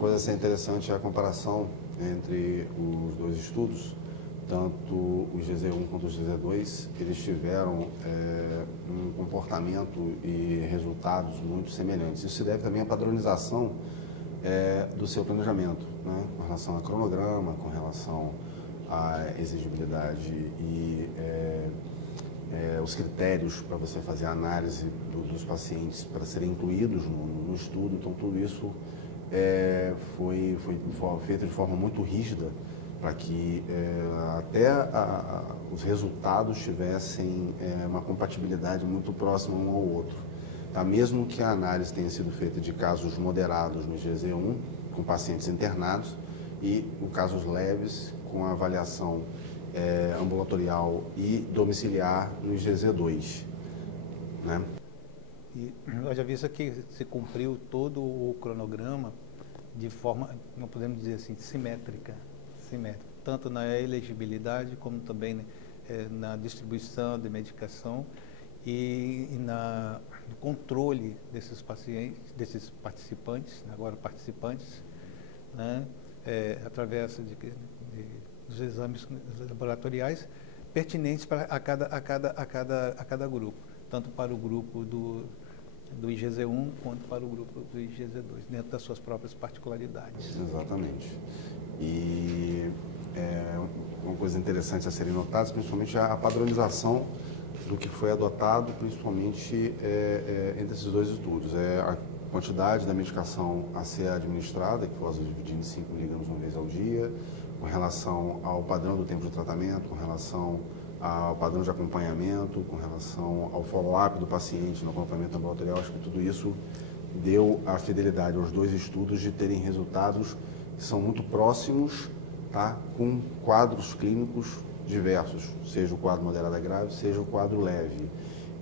Coisa a ser interessante é a comparação entre os dois estudos, tanto o GZ1 quanto o GZ2, eles tiveram um comportamento e resultados muito semelhantes. Isso se deve também à padronização do seu planejamento, né? Com relação a cronograma, com relação à exigibilidade e os critérios para você fazer a análise dos pacientes para serem incluídos no estudo. Então, tudo isso foi feito de forma muito rígida para que até os resultados tivessem uma compatibilidade muito próxima um ao outro. Tá? Mesmo que a análise tenha sido feita de casos moderados no GZ1, com pacientes internados, e casos leves, com a avaliação ambulatorial e domiciliar no GZ2. Né? E eu já vi isso aqui, se cumpriu todo o cronograma de forma, não podemos dizer assim, simétrica, tanto na elegibilidade como também na distribuição de medicação e no controle desses pacientes, desses participantes, agora participantes, né, através dos exames laboratoriais pertinentes a cada grupo, tanto para o grupo do IgZ1 quanto para o grupo do IgZ2, dentro das suas próprias particularidades. Exatamente. E uma coisa interessante a serem notadas, principalmente a padronização do que foi adotado, principalmente entre esses dois estudos. A quantidade da medicação a ser administrada, que foi dividida em 5 mg uma vez ao dia, com relação ao padrão do tempo de tratamento, com relação ao padrão de acompanhamento, com relação ao follow-up do paciente no acompanhamento ambulatorial. Acho que tudo isso deu a fidelidade aos dois estudos de terem resultados que são muito próximos, tá? Com quadros clínicos diversos, seja o quadro moderado a grave, seja o quadro leve.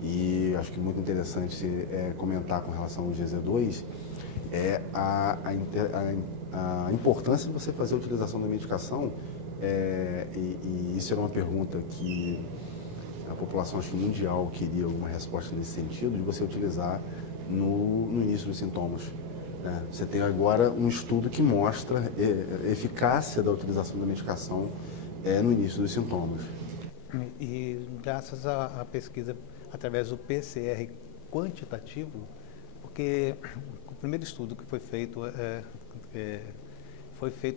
E acho que muito interessante comentar com relação ao GZ2 a importância de você fazer a utilização da medicação, e isso era uma pergunta que a população acho que mundial queria alguma resposta nesse sentido, de você utilizar no início dos sintomas. Né? Você tem agora um estudo que mostra a eficácia da utilização da medicação no início dos sintomas. E graças à pesquisa através do PCR quantitativo, porque o primeiro estudo que foi feito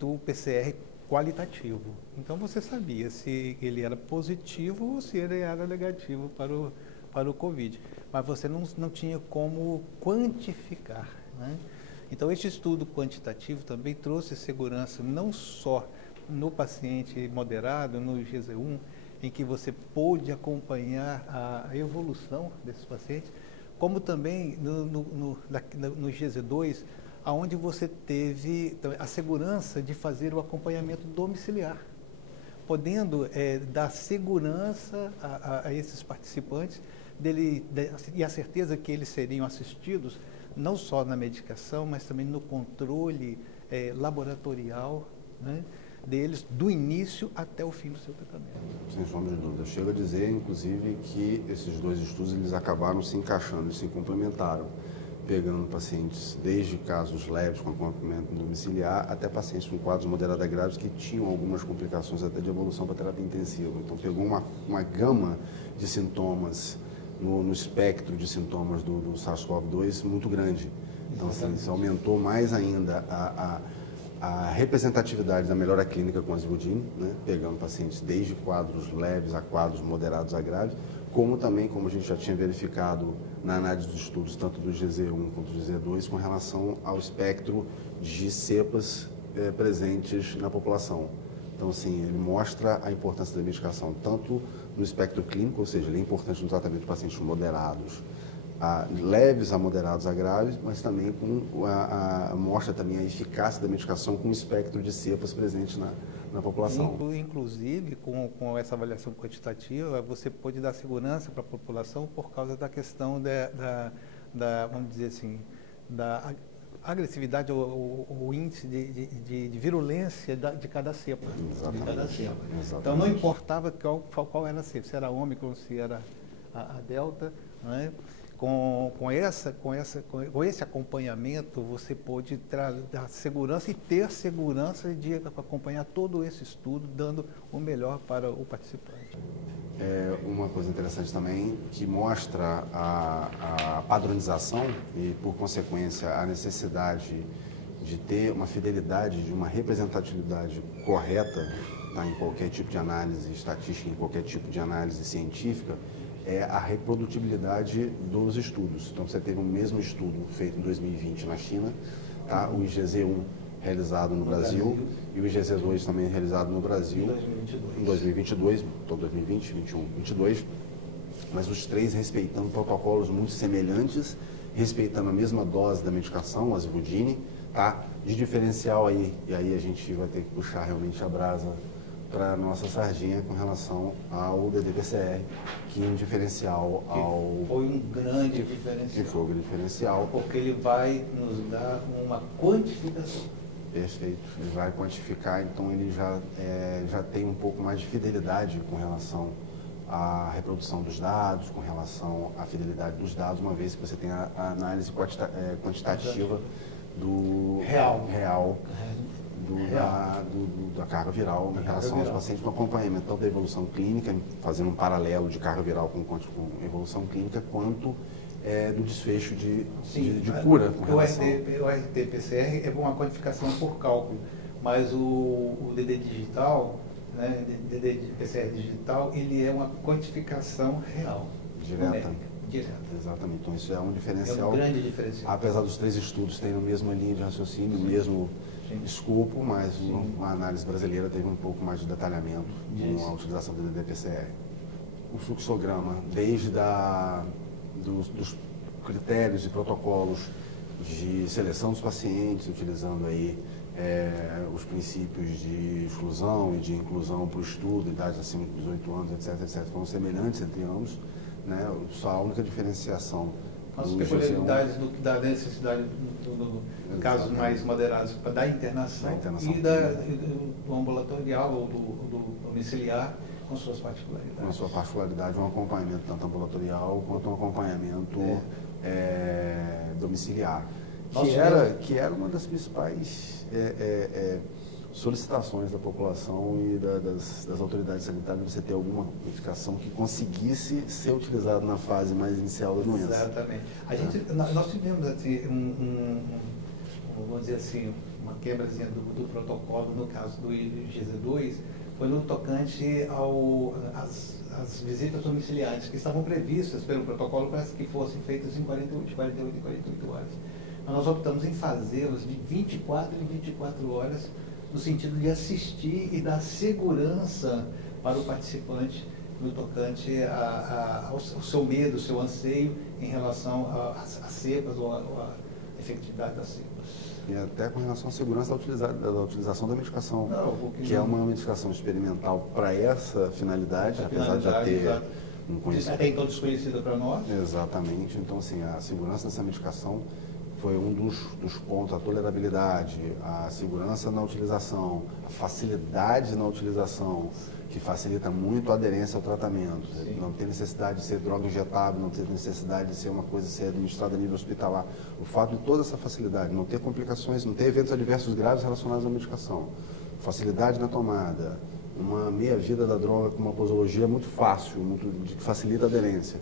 o PCR qualitativo. Então você sabia se ele era positivo ou se ele era negativo para o Covid, mas você não tinha como quantificar, né? Então este estudo quantitativo também trouxe segurança não só no paciente moderado, no IgZ1, em que você pôde acompanhar a evolução desses pacientes, como também no IgZ2, onde você teve a segurança de fazer o acompanhamento domiciliar, podendo dar segurança a esses participantes e a certeza que eles seriam assistidos não só na medicação, mas também no controle laboratorial, né, deles, do início até o fim do seu tratamento. Sem sombra de dúvida. Chega a dizer, inclusive, que esses dois estudos eles acabaram se encaixando e se complementaram, pegando pacientes desde casos leves com acompanhamento domiciliar até pacientes com quadros moderados a graves que tinham algumas complicações até de evolução para terapia intensiva. Então, pegou uma gama de sintomas no espectro de sintomas do SARS-CoV-2 muito grande. Então, assim, isso aumentou mais ainda a representatividade da melhora clínica com aziludine, né? Pegando pacientes desde quadros leves a quadros moderados a graves, como também, como a gente já tinha verificado na análise dos estudos, tanto do GZ1 quanto do GZ2, com relação ao espectro de cepas presentes na população. Então, assim, ele mostra a importância da medicação, tanto no espectro clínico, ou seja, ele é importante no tratamento de pacientes moderados, leves a moderados a graves, mas também mostra também a eficácia da medicação com o espectro de cepas presentes na população. Inclusive, com essa avaliação quantitativa, você pode dar segurança para a população por causa da questão vamos dizer assim, da agressividade ou índice de virulência de cada cepa. Exatamente. De cada cepa. Exatamente. Então, não importava qual era a cepa, se era a Ômicron, se era a Delta, não é? com esse acompanhamento, você pôde dar segurança e ter segurança de acompanhar todo esse estudo, dando o melhor para o participante. Uma coisa interessante também, que mostra a padronização e, por consequência, a necessidade de ter uma fidelidade, de uma representatividade correta, tá, em qualquer tipo de análise estatística, em qualquer tipo de análise científica, é a reprodutibilidade dos estudos. Então, você teve o mesmo estudo feito em 2020 na China, tá, o IGZ-1 realizado no Brasil e o IGZ-2 também realizado no Brasil em 2022, então 2020, 21, 22, mas os três respeitando protocolos muito semelhantes, respeitando a mesma dose da medicação, a Azivudine, tá? De diferencial aí, e aí a gente vai ter que puxar realmente a brasa para a nossa sardinha com relação ao DDPCR, que é um diferencial ao... Foi um grande diferencial. Que foi um grande diferencial. Porque ele vai nos dar uma quantificação. Perfeito. Ele vai quantificar, então ele já tem um pouco mais de fidelidade com relação à reprodução dos dados, com relação à fidelidade dos dados, uma vez que você tem a análise quantitativa do real da carga viral em relação aos pacientes, com acompanhamento tanto da evolução clínica, fazendo um paralelo de carga viral com evolução clínica, quanto do desfecho de cura. O RT-PCR é uma quantificação por cálculo, mas o DD digital, né, DD-PCR digital, ele é uma quantificação real. Direta. Exatamente. Então isso é um diferencial. É um grande diferencial. Apesar dos três estudos terem a mesma linha de raciocínio, o mesmo escopo, mas uma análise brasileira teve um pouco mais de detalhamento com a utilização do DD-PCR. O fluxograma, desde dos critérios e protocolos de seleção dos pacientes, utilizando aí os princípios de exclusão e de inclusão para o estudo, idades acima de 18 anos, etc., foram semelhantes entre ambos, né? Só a única diferenciação as peculiaridades da necessidade do casos mais moderados da internação e do ambulatorial ou do domiciliar, com suas particularidades. Com a sua particularidade, um acompanhamento tanto ambulatorial quanto um acompanhamento domiciliar, que era uma das principais solicitações da população e das autoridades sanitárias, você ter alguma medicação que conseguisse ser utilizada na fase mais inicial da doença. Exatamente. Nós tivemos assim, vamos dizer assim, uma quebrazinha do protocolo, no caso do IGZ-2, foi no tocante às visitas domiciliares, que estavam previstas pelo protocolo para que fossem feitas em 48 e 48 horas. Mas nós optamos em fazê-las de 24 em 24 horas, no sentido de assistir e dar segurança para o participante no tocante ao seu medo, ao seu anseio em relação às cepas ou à efetividade das cepas. E até com relação à segurança da utilização da medicação, que é uma medicação experimental para essa finalidade, apesar de já ter um conhecimento. Até então desconhecida para nós. Exatamente. Então, assim, a segurança dessa medicação foi um dos pontos, a tolerabilidade, a segurança na utilização, a facilidade na utilização, que facilita muito a aderência ao tratamento. Sim. Não tem necessidade de ser droga injetável, não tem necessidade de ser uma coisa ser administrada a nível hospitalar. O fato de toda essa facilidade, não ter complicações, não ter eventos adversos graves relacionados à medicação, facilidade na tomada, uma meia-vida da droga com uma posologia muito fácil, que facilita a aderência.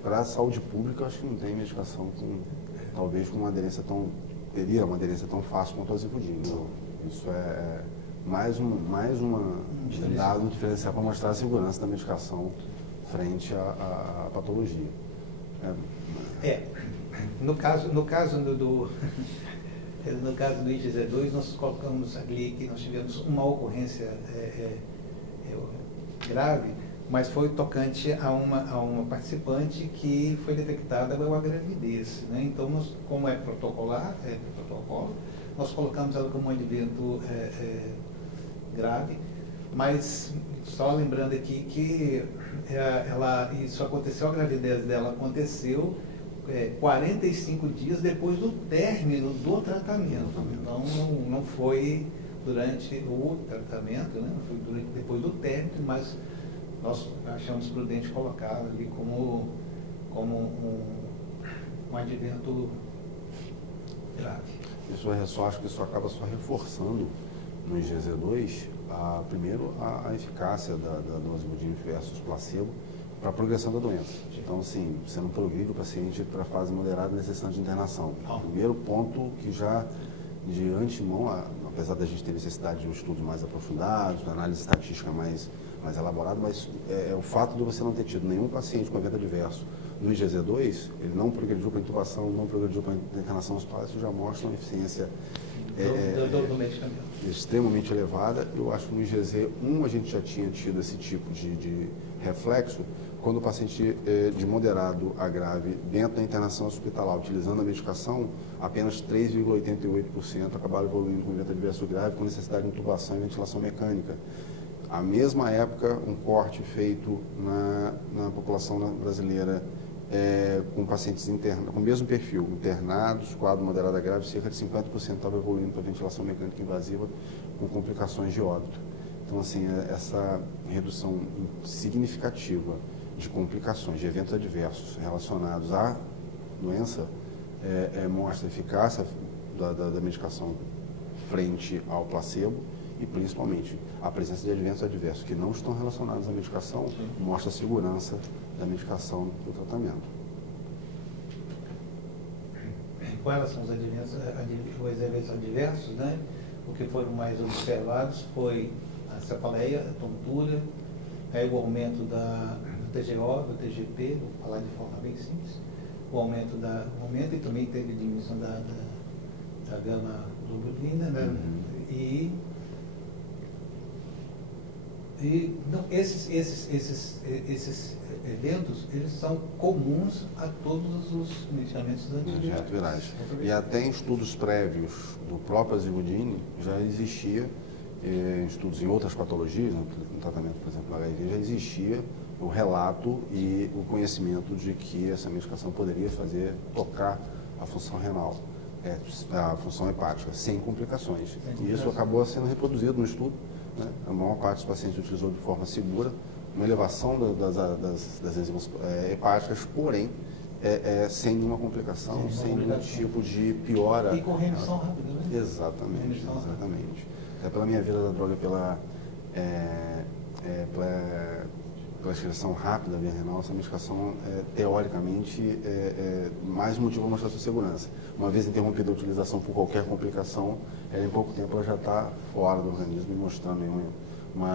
Para a saúde pública, eu acho que não tem medicação talvez com uma aderência teria uma aderência tão fácil quanto a Azivudine. Isso é mais um dado diferencial para mostrar a segurança da medicação frente à patologia. No caso do IGZ-2, nós colocamos ali que nós tivemos uma ocorrência grave, mas foi tocante a uma participante que foi detectada uma gravidez, né? Então, como é protocolo, nós colocamos ela como um advento grave, mas só lembrando aqui que isso aconteceu, a gravidez dela aconteceu 45 dias depois do término do tratamento. Então, não foi durante o tratamento, né? Não foi depois do término, mas nós achamos prudente colocar ali como um advento grave. Isso eu só acho que isso acaba só reforçando no IgZ2, primeiro, a eficácia da dose Budine versus placebo para a progressão da doença. Então, assim, você não progride o paciente para a fase moderada necessitando de internação. Primeiro ponto que já, de antemão, apesar da gente ter necessidade de um estudo mais aprofundado, de análise estatística mais elaborada, mas o fato de você não ter tido nenhum paciente com evento adverso no IgZ2, ele não progrediu para intubação, não progrediu para internação hospitalar, isso já mostra uma eficiência do medicamento extremamente elevada. Eu acho que no IgZ1 a gente já tinha tido esse tipo de reflexo quando o paciente de moderado a grave dentro da internação hospitalar, utilizando a medicação, apenas 3,88% acabaram evoluindo com evento adverso grave com necessidade de intubação e ventilação mecânica. A mesma época, um corte feito na população brasileira com pacientes internos, com o mesmo perfil, internados, quadro moderado a grave, cerca de 50% estava evoluindo para ventilação mecânica invasiva com complicações de óbito. Então, assim, essa redução significativa de complicações, de eventos adversos relacionados à doença, mostra a eficácia da medicação frente ao placebo e, principalmente, a presença de eventos adversos que não estão relacionados à medicação mostra a segurança da medicação do tratamento. Com relação aos eventos adversos, né, o que foram mais observados foi a cefaleia, a tontura, aí o aumento do TGO, do TGP, vou falar de forma bem simples, o aumento e também teve diminuição da gama-globulina, né, não, esses eventos, eles são comuns a todos os medicamentos antirretrovirais. E até em estudos prévios do próprio Azigudine já existia, em estudos em outras patologias, no tratamento, por exemplo, do HIV, já existia o relato e o conhecimento de que essa medicação poderia tocar a função renal, a função hepática, sem complicações. E isso acabou sendo reproduzido no estudo. A maior parte dos pacientes utilizou de forma segura, uma elevação das enzimas hepáticas, porém, sem nenhuma complicação, sem nenhum tipo de piora. E com remissão rápida, né? Exatamente. Até pela minha vida da droga, pela excreção rápida da via renal, essa medicação, teoricamente, mais motivo para mostrar sua segurança. Uma vez interrompida a utilização por qualquer complicação, em pouco tempo ela já está fora do organismo e mostrando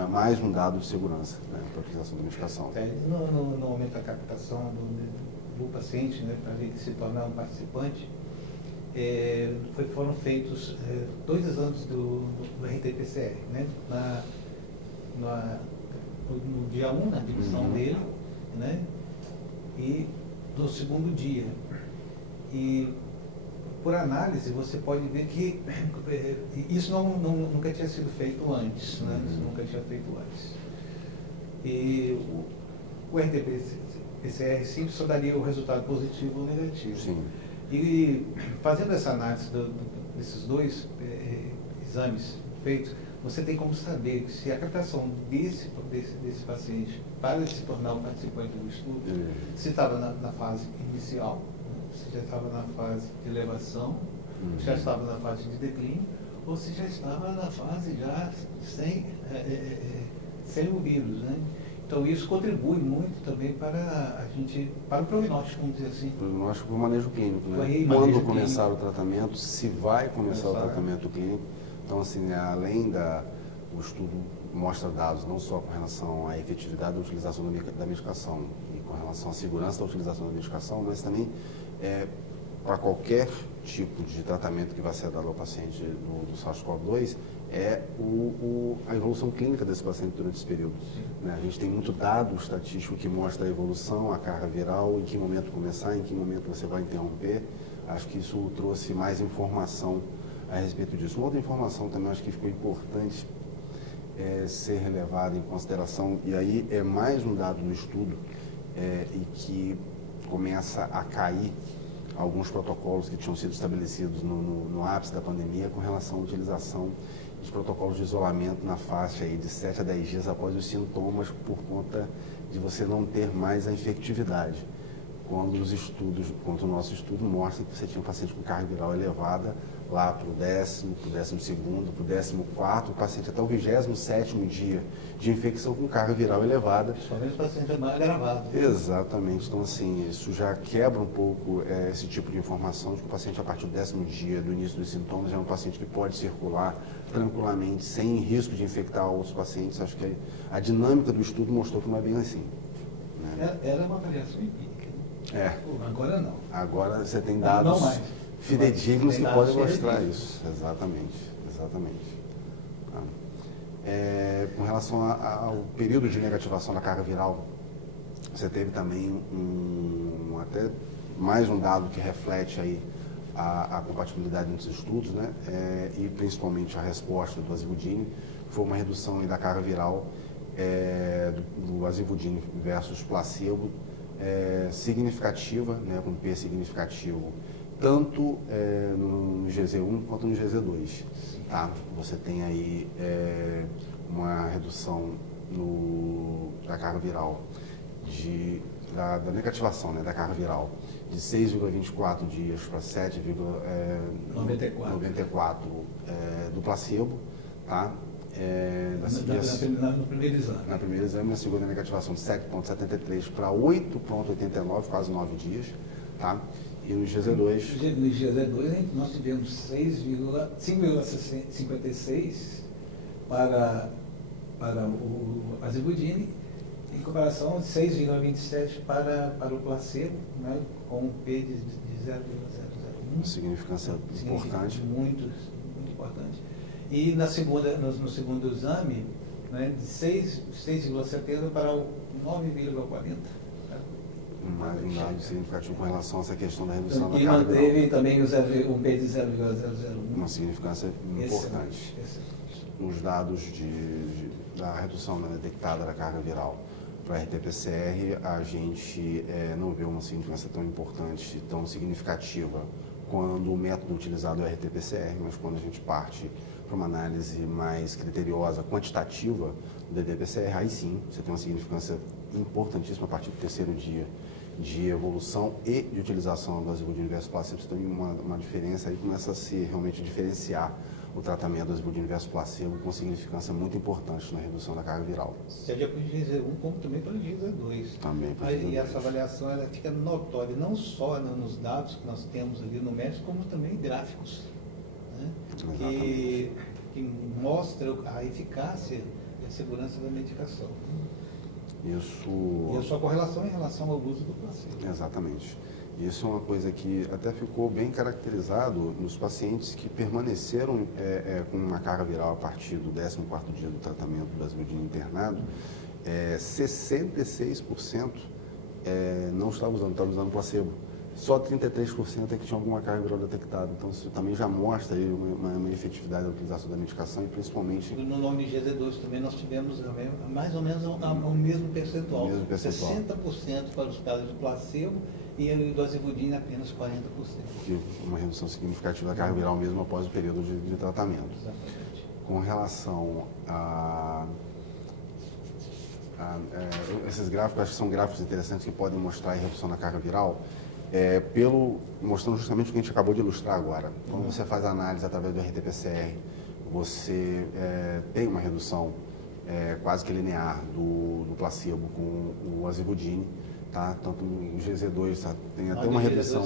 mais um dado de segurança, né, para a utilização da medicação. No momento da captação do paciente, né, para ele se tornar um participante, foram feitos 2 exames do RT-PCR, né, no dia 1, na admissão dele, né, e no segundo dia. E por análise você pode ver que isso nunca tinha sido feito antes, né? Isso nunca tinha feito antes. E o RT-PCR simples só daria o resultado positivo ou negativo. Sim. E fazendo essa análise desses 2 exames feitos, você tem como saber se a captação desse paciente para ele se tornar um participante do estudo, se estava na fase inicial, se já estava na fase de elevação, se já estava na fase de declínio, ou se já estava na fase já sem o vírus, né? Então isso contribui muito também para o prognóstico, vamos dizer assim. Prognóstico para o manejo clínico, né? Quando começar o tratamento, se vai começar o tratamento clínico. Então, assim, o estudo mostra dados não só com relação à efetividade da utilização da medicação e com relação à segurança da utilização da medicação, mas também para qualquer tipo de tratamento que vai ser dado ao paciente do SARS-CoV-2, a evolução clínica desse paciente durante esse período. Né? A gente tem muito dado estatístico que mostra a evolução, a carga viral, em que momento começar, em que momento você vai interromper. Acho que isso trouxe mais informação a respeito disso. Uma outra informação também acho que ficou importante ser levada em consideração, e aí é mais um dado do estudo, e que começa a cair alguns protocolos que tinham sido estabelecidos no ápice da pandemia com relação à utilização de protocolos de isolamento na faixa aí de 7 a 10 dias após os sintomas, por conta de você não ter mais a infectividade. quando o nosso estudo mostra que você tinha um paciente com carga viral elevada lá para o 10º, para o 12º, para o 14º, o paciente até o 27º dia de infecção com carga viral elevada. Principalmente o paciente mais agravado. Exatamente. Então, assim, isso já quebra um pouco esse tipo de informação de que o paciente, a partir do 10º dia do início dos sintomas, é um paciente que pode circular tranquilamente, sem risco de infectar outros pacientes. Acho que a dinâmica do estudo mostrou que não é bem assim. Né? Era uma avaliação empírica. Agora não. Agora você tem dados fidedignos que podem mostrar isso. Exatamente. Com relação ao período de negativação da carga viral, você teve também até mais um dado que reflete aí a compatibilidade entre os estudos, né? E principalmente a resposta do Azivudine, foi uma redução aí da carga viral do Azivudine versus placebo, significativa, né, com P significativo, tanto no GZ1 quanto no GZ2. Tá? Você tem aí uma redução da carga viral, da negativação, né, da carga viral, de 6,24 dias para 7,94 do placebo. Tá? No primeiro exame. Na primeira exame, na segunda negativação de 7,73 para 8,89, quase 9 dias. Tá? E no GZ2... No GZ2 nós tivemos 5,56 para o Azivudine, em comparação de 6,27 para o placebo, né, com um P de 0,001. Uma significância importante. Muito importante. E no segundo exame, né, de 6,70 para o 9,40. Mais um dado significativo com relação a essa questão da redução da carga viral. E manteve também um P de 0,001. Uma significância importante. Nos dados da redução detectada da carga viral para a RT-PCR, a gente não vê uma significância tão importante, tão significativa quando o método utilizado é o RT-PCR, mas quando a gente parte para uma análise mais criteriosa, quantitativa do DT-PCR, aí sim, você tem uma significância importantíssima a partir do 3º dia de evolução e de utilização do Azivudine versus placebo. Você tem uma diferença aí, começa a se realmente diferenciar o tratamento do Azivudine versus placebo com significância muito importante na redução da carga viral. Seja para o GZ1 como também para o GZ2. Também para o GZ2. E essa avaliação ela fica notória, não só nos dados que nós temos ali numéricos, como também gráficos, né? que mostram a eficácia e a segurança da medicação. Isso... E a sua correlação em relação ao uso do placebo. Exatamente. Isso é uma coisa que até ficou bem caracterizado nos pacientes que permaneceram com uma carga viral a partir do 14º dia do tratamento do Azivudine internado. 66% não estava usando placebo. Só 33% é que tinha alguma carga viral detectada. Então, isso também já mostra aí uma efetividade da utilização da medicação e principalmente... No nome de GZ2 também nós tivemos mais ou menos o mesmo percentual. 60% para os casos de placebo e do Azivudine apenas 40%. Uma redução significativa da carga viral mesmo após o período de tratamento. Exatamente. Com relação esses gráficos, acho que são gráficos interessantes que podem mostrar a redução da carga viral, mostrando justamente o que a gente acabou de ilustrar agora. Quando você faz a análise através do RT-PCR, você tem uma redução quase que linear do placebo com o Azivudine, tá? Tanto no GZ2 tem até uma redução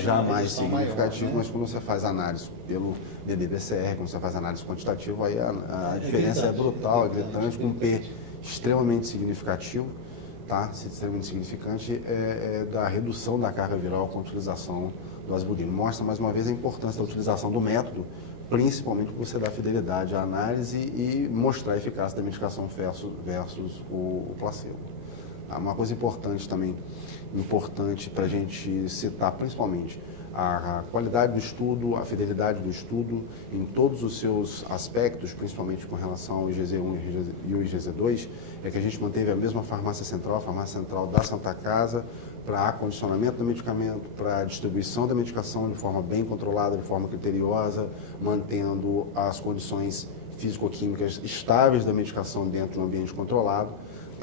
já mais significativa, mas quando você faz análise pelo ddPCR, quando você faz análise quantitativa, aí a diferença é brutal, é gritante, com um P extremamente significativo. Tá? Extremamente significante da redução da carga viral com a utilização do Azivudine. Mostra mais uma vez a importância da utilização do método, principalmente por você dar fidelidade à análise e mostrar a eficácia da medicação versus o placebo. Uma coisa importante também, para a gente citar principalmente a qualidade do estudo, a fidelidade do estudo em todos os seus aspectos, principalmente com relação ao IgZ1 e o IgZ2, é que a gente manteve a mesma farmácia central, a farmácia central da Santa Casa, para acondicionamento do medicamento, para distribuição da medicação de forma bem controlada, de forma criteriosa, mantendo as condições físico-químicas estáveis da medicação dentro de um ambiente controlado.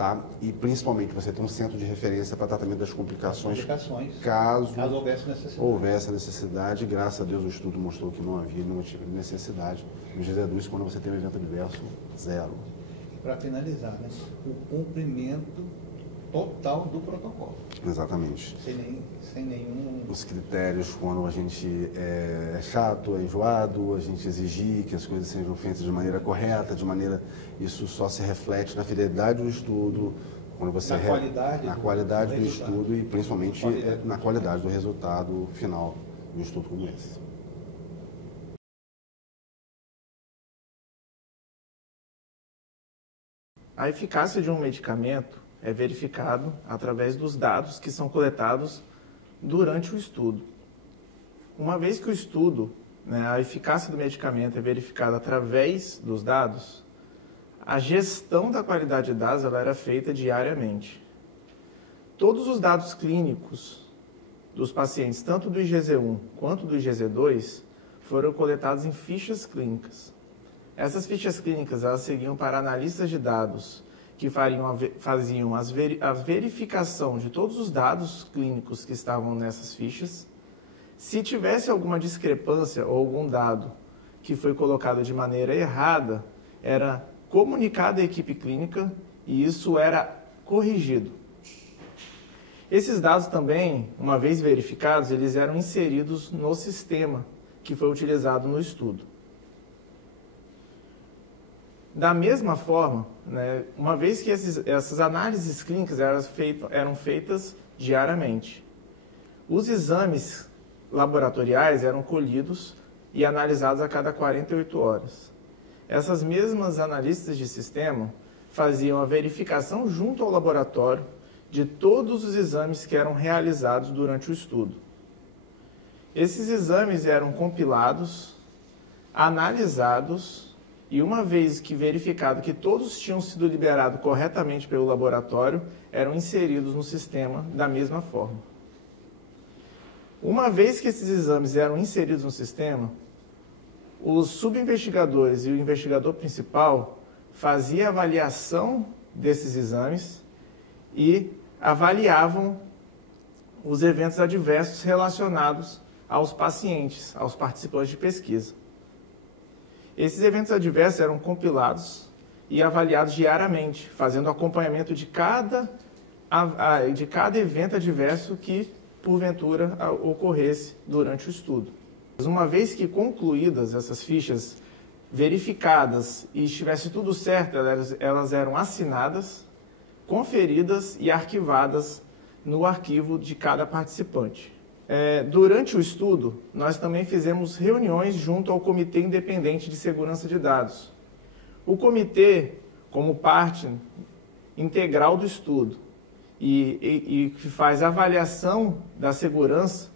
tá? E principalmente você tem um centro de referência para tratamento das complicações, caso houvesse a necessidade. Graças a Deus o estudo mostrou que não havia nenhum tipo de necessidade. No GZ2, quando você tem um evento adverso, zero. Para finalizar, né? O cumprimento total do protocolo. Exatamente. Sem nenhum... Os critérios, quando a gente é chato, é enjoado, a gente exigir que as coisas sejam feitas de maneira correta, isso só se reflete na fidelidade do estudo, quando você na qualidade do estudo e principalmente na qualidade do resultado final de um estudo como esse. A eficácia de um medicamento é verificado através dos dados que são coletados durante o estudo. Uma vez que o estudo, a eficácia do medicamento é verificada através dos dados, a gestão da qualidade de dados ela era feita diariamente. Todos os dados clínicos dos pacientes, tanto do IgZ1 quanto do IgZ2, foram coletados em fichas clínicas. Essas fichas clínicas elas seguiam para analistas de dados que faziam a verificação de todos os dados clínicos que estavam nessas fichas. Se tivesse alguma discrepância ou algum dado que foi colocado de maneira errada, era comunicado à equipe clínica e isso era corrigido. Esses dados também, uma vez verificados, eles eram inseridos no sistema que foi utilizado no estudo. Da mesma forma, uma vez que essas análises clínicas eram feitas diariamente, os exames laboratoriais eram colhidos e analisados a cada 48 horas. Essas mesmas analistas de sistema faziam a verificação junto ao laboratório de todos os exames que eram realizados durante o estudo. Esses exames eram compilados, analisados e uma vez que verificado que todos tinham sido liberados corretamente pelo laboratório, eram inseridos no sistema da mesma forma. Uma vez que esses exames eram inseridos no sistema, os subinvestigadores e o investigador principal faziam a avaliação desses exames e avaliavam os eventos adversos relacionados aos pacientes, aos participantes de pesquisa. Esses eventos adversos eram compilados e avaliados diariamente, fazendo acompanhamento de cada evento adverso que, porventura, ocorresse durante o estudo. Uma vez que concluídas essas fichas, verificadas e estivesse tudo certo, elas eram assinadas, conferidas e arquivadas no arquivo de cada participante. Durante o estudo, nós também fizemos reuniões junto ao Comitê Independente de Segurança de Dados. O comitê, como parte integral do estudo e que faz avaliação da segurança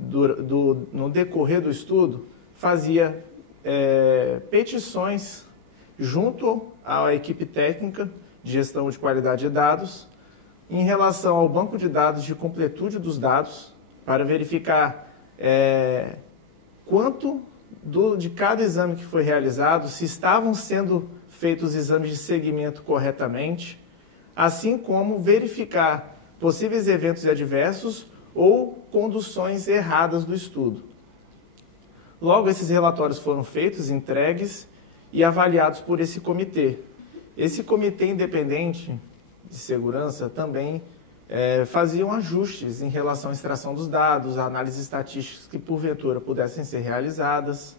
no decorrer do estudo, fazia petições junto à equipe técnica de gestão de qualidade de dados em relação ao banco de dados de completude dos dados, para verificar quanto de cada exame que foi realizado, se estavam sendo feitos os exames de segmento corretamente, assim como verificar possíveis eventos adversos ou conduções erradas do estudo. Logo, esses relatórios foram feitos, entregues e avaliados por esse comitê. Esse comitê independente de segurança também faziam ajustes em relação à extração dos dados, análises estatísticas que porventura pudessem ser realizadas,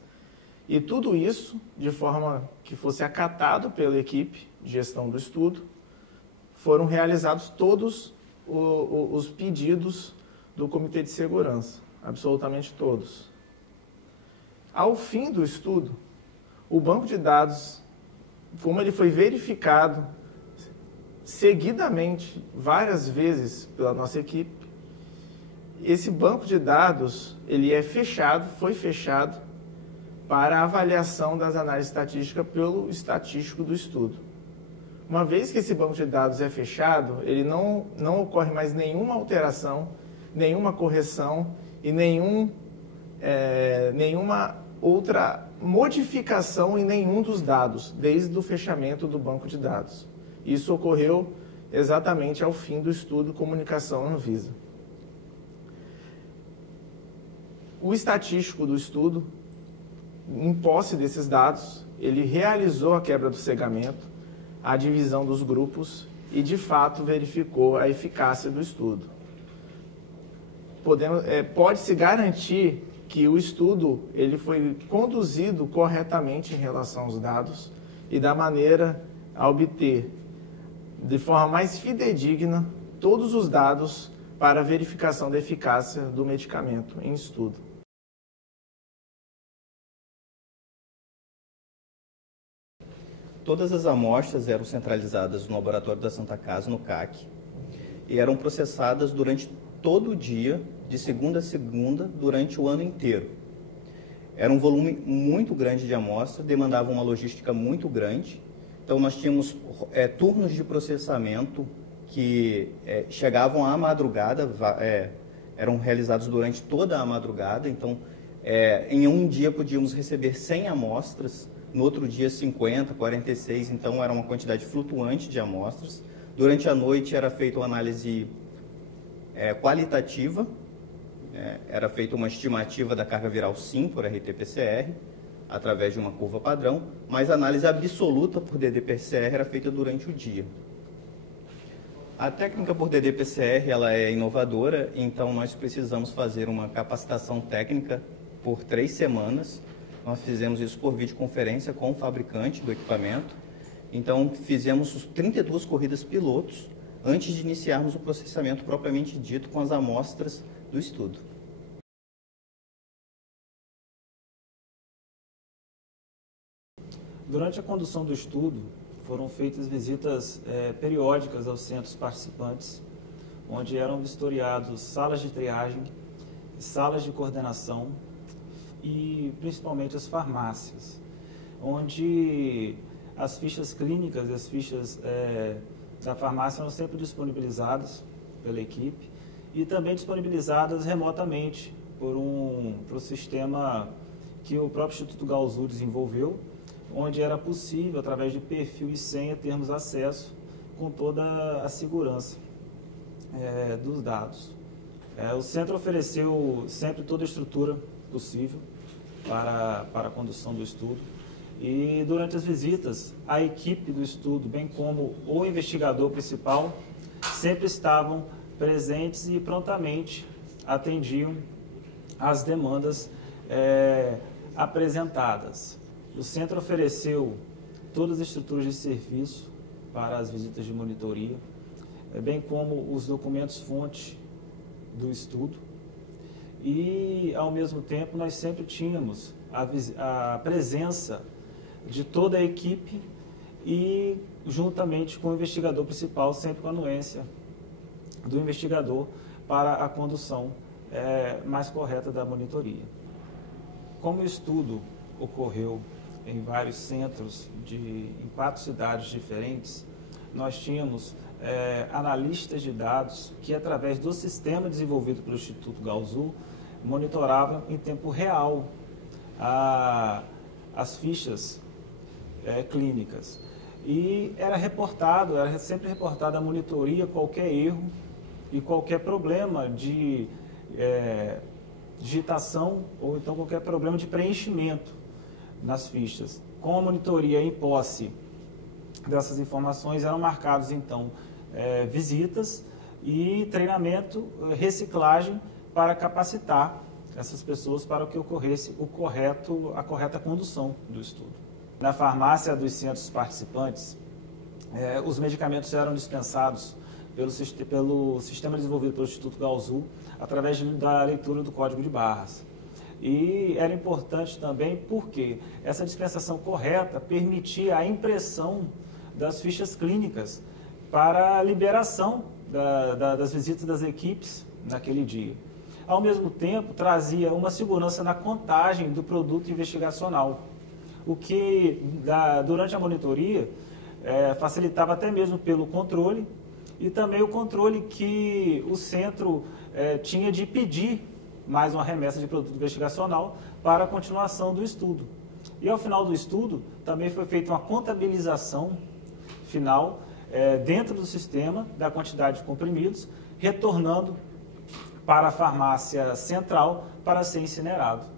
e tudo isso de forma que fosse acatado pela equipe de gestão do estudo. Foram realizados todos os pedidos do Comitê de Segurança, absolutamente todos. Ao fim do estudo, o banco de dados, como ele foi verificado seguidamente, várias vezes pela nossa equipe, esse banco de dados ele foi fechado para a avaliação das análises estatísticas pelo estatístico do estudo. Uma vez que esse banco de dados é fechado, ele não ocorre mais nenhuma alteração, nenhuma correção e nenhuma outra modificação em nenhum dos dados, desde o fechamento do banco de dados. Isso ocorreu exatamente ao fim do estudo Comunicação Anvisa. O estatístico do estudo, em posse desses dados, ele realizou a quebra do cegamento, a divisão dos grupos e, de fato, verificou a eficácia do estudo. Pode-se garantir que o estudo ele foi conduzido corretamente em relação aos dados e da maneira a obter, de forma mais fidedigna, todos os dados para a verificação da eficácia do medicamento em estudo. Todas as amostras eram centralizadas no laboratório da Santa Casa, no CAC, e eram processadas durante todo o dia, de segunda a segunda, durante o ano inteiro. Era um volume muito grande de amostra, demandava uma logística muito grande. Então, nós tínhamos turnos de processamento que chegavam à madrugada, eram realizados durante toda a madrugada. Então, em um dia podíamos receber 100 amostras, no outro dia 50, 46, então era uma quantidade flutuante de amostras. Durante a noite era feita uma análise qualitativa, era feita uma estimativa da carga viral sim por RT-PCR, através de uma curva padrão, mas a análise absoluta por ddPCR era feita durante o dia. A técnica por ddPCR ela é inovadora, então nós precisamos fazer uma capacitação técnica por 3 semanas. Nós fizemos isso por videoconferência com o fabricante do equipamento. Então, fizemos 32 corridas pilotos antes de iniciarmos o processamento propriamente dito com as amostras do estudo. Durante a condução do estudo, foram feitas visitas periódicas aos centros participantes, onde eram vistoriados salas de triagem, salas de coordenação e principalmente as farmácias, onde as fichas clínicas e as fichas da farmácia eram sempre disponibilizadas pela equipe e também disponibilizadas remotamente por um sistema que o próprio Instituto Galzu desenvolveu, onde era possível, através de perfil e senha, termos acesso com toda a segurança dos dados. O centro ofereceu sempre toda a estrutura possível para a condução do estudo e durante as visitas, a equipe do estudo, bem como o investigador principal, sempre estavam presentes e prontamente atendiam às demandas apresentadas. O centro ofereceu todas as estruturas de serviço para as visitas de monitoria, bem como os documentos-fonte do estudo. E, ao mesmo tempo, nós sempre tínhamos a presença de toda a equipe e, juntamente com o investigador principal, sempre com a anuência do investigador para a condução mais correta da monitoria. Como o estudo ocorreu em vários centros, em 4 cidades diferentes, nós tínhamos analistas de dados que, através do sistema desenvolvido pelo Instituto Galzu, monitoravam em tempo real as fichas clínicas. E era sempre reportada a monitoria qualquer erro e qualquer problema de digitação ou então qualquer problema de preenchimento nas fichas. Com a monitoria em posse dessas informações, eram marcados, então, visitas e treinamento, reciclagem para capacitar essas pessoas para que ocorresse a correta condução do estudo. Na farmácia dos centros participantes, os medicamentos eram dispensados pelo sistema desenvolvido pelo Instituto Galzu através da leitura do código de barras. E era importante também porque essa dispensação correta permitia a impressão das fichas clínicas para a liberação das visitas das equipes naquele dia. Ao mesmo tempo, trazia uma segurança na contagem do produto investigacional, o que, durante a monitoria, facilitava até mesmo pelo controle e também o controle que o centro tinha de pedir mais uma remessa de produto investigacional para a continuação do estudo. E ao final do estudo, também foi feita uma contabilização final dentro do sistema da quantidade de comprimidos, retornando para a farmácia central para ser incinerado.